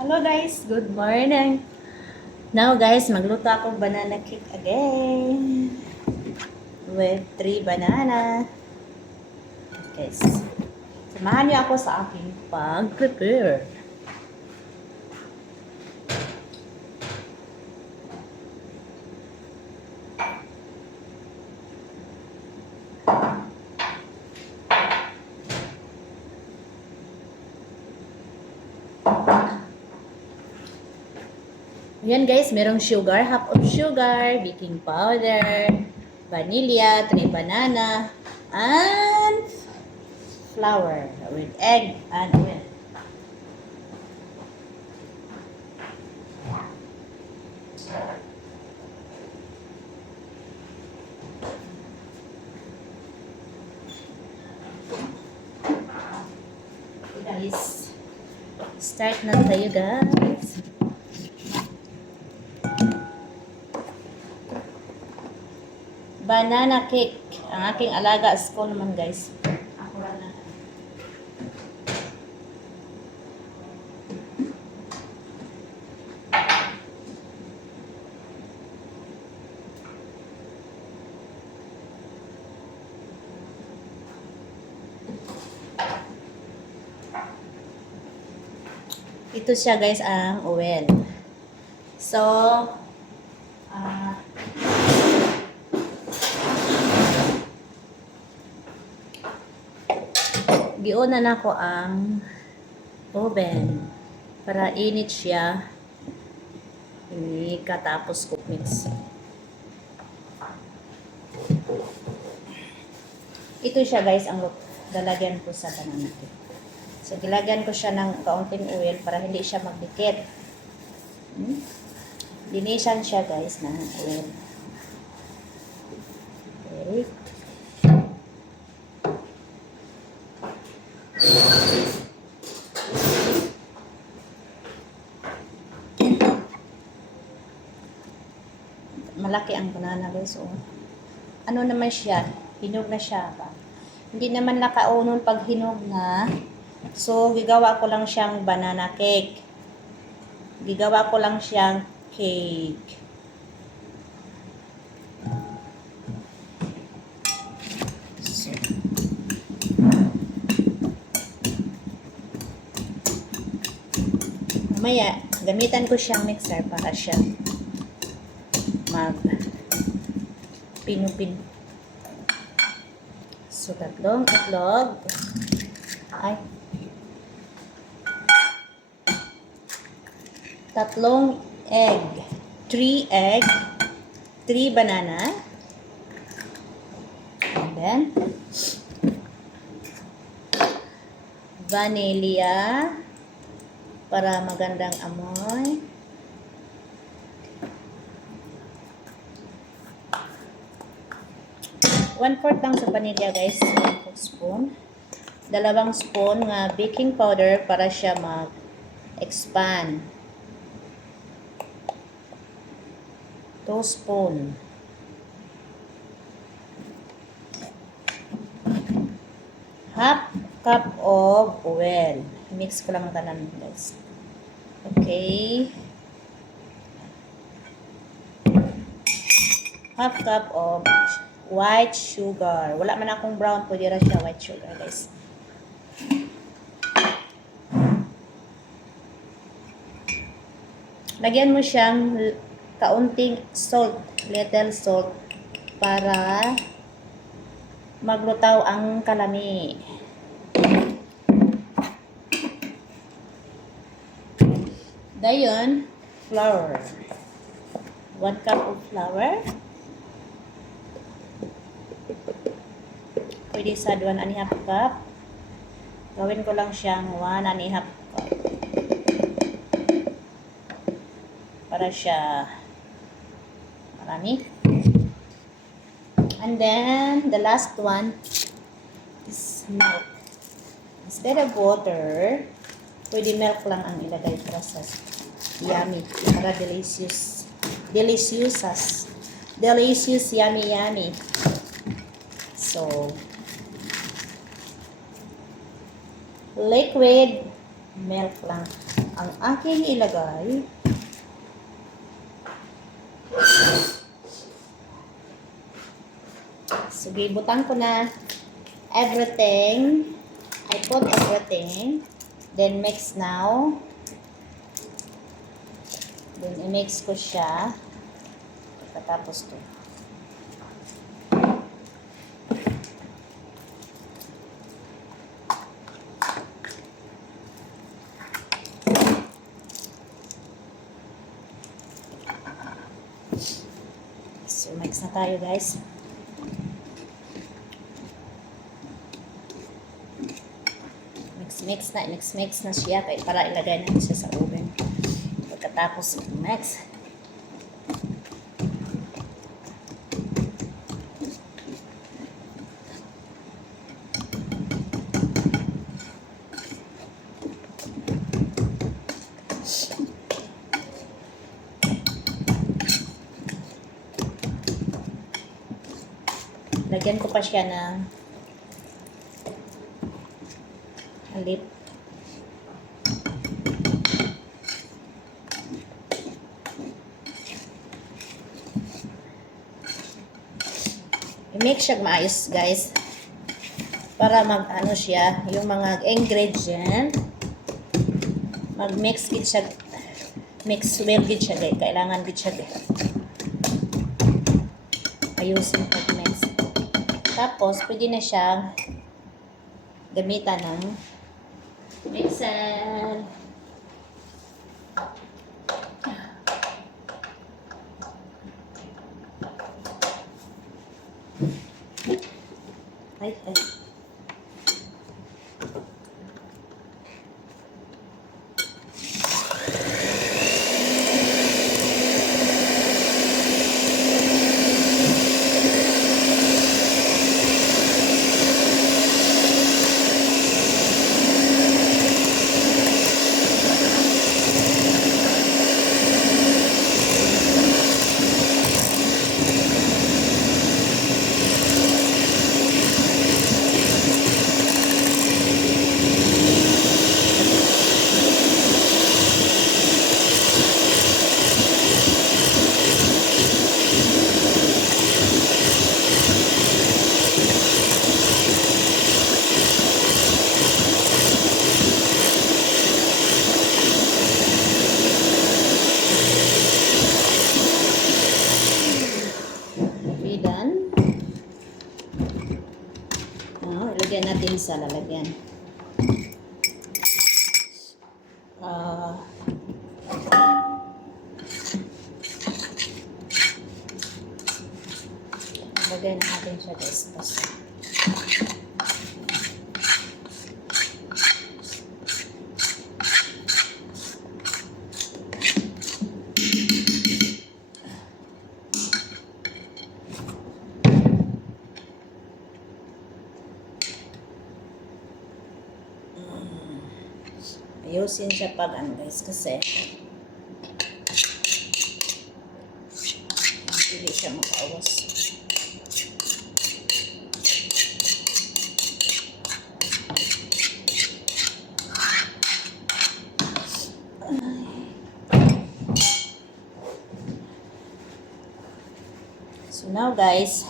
Hello guys, good morning. Now guys, magluto ako banana cake again with 3 banana. Okay, samahan niyo ako sa aking pag-prepare. Yan guys, merong sugar, half of sugar, baking powder, vanilla, 3 banana, and flour with egg and oil. Guys, start na tayo guys. Banana cake. Ang aking alaga school naman guys. Ako lang na. Ito siya guys ang oil. So, giuna na ko ang oven para init siya. Ini katapos cook mix. Ito siya guys ang lalagyan ko sa banana cake. So gilagyan ko siya ng kaunting oil para hindi siya magdikit. Linisan siya guys ng oil. Okay. Malaki ang banana guys. So, ano naman siya? Hinog na siya ba? Hindi naman nakaunon pag hinog na. So, gigawa ko lang siyang banana cake. Gigawa ko lang siyang cake. So, mamaya, gamitan ko siyang mixer para siya mag pinupin. So, 3 itlog. Ay. 3 egg. 3 egg. 3 banana. And then, vanilla para magandang amoy. 1/4 lang sa vanilla guys, 1 spoon. 2 spoon nga baking powder para siya mag-expand. 2 spoon. Half cup of oil. Mix ko lang ang tanan guys. Okay. Half cup of white sugar. Wala man akong brown, pwede ra siya white sugar, guys. Lagyan mo siyang kaunting salt, little salt, para maglutaw ang kalami. Dayon, flour. 1 cup of flour. Pwede sa 1.5 cup. Gawin ko lang siyang 1.5 cup. Para siya marami. And then, the last one is milk. Instead of water, pwede milk lang ang ilagay para sa yummy. Para delicious. Delicious, yummy. So, liquid milk lang ang aking ilagay. Sige, butang ko na everything. I put everything. Then mix now. Then i-mix ko siya. Pagkatapos to. So, mix na tayo, guys. Mix na siya kaya para ilagay natin siya sa oven. Pagkatapos mix. Lagyan ko pa siya ng halip. I-make siya maayos, guys. Para mag-ano siya, yung mga ingredient, mag-mix gid siya. Mix well gid siya, guys. Kailangan gid siya, guys. Ayusin pag-mix. Tapos, pwede na siyang gamitan ng mixer. Ay. Ilagyan natin sa lalagyan. Ilagyan natin siya, guys. Ayusin siya pag ano, guys, kasi hindi siya makaawas. So now, guys,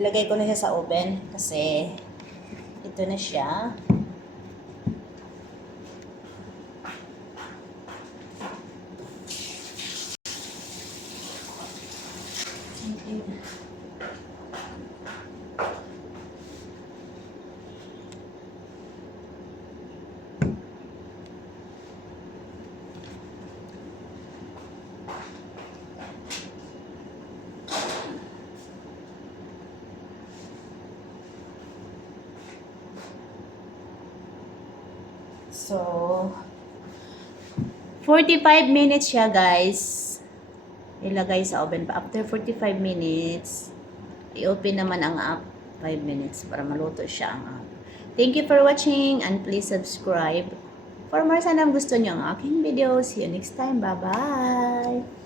ilagay ko na siya sa oven kasi ito na siya. So, 45 minutes siya, guys. Ilagay sa oven pa. After 45 minutes, i-open naman ang app 5 minutes para maluto siya ang app. Thank you for watching and please subscribe for more. Sana gusto niyo ang aking video. See you next time. Bye-bye!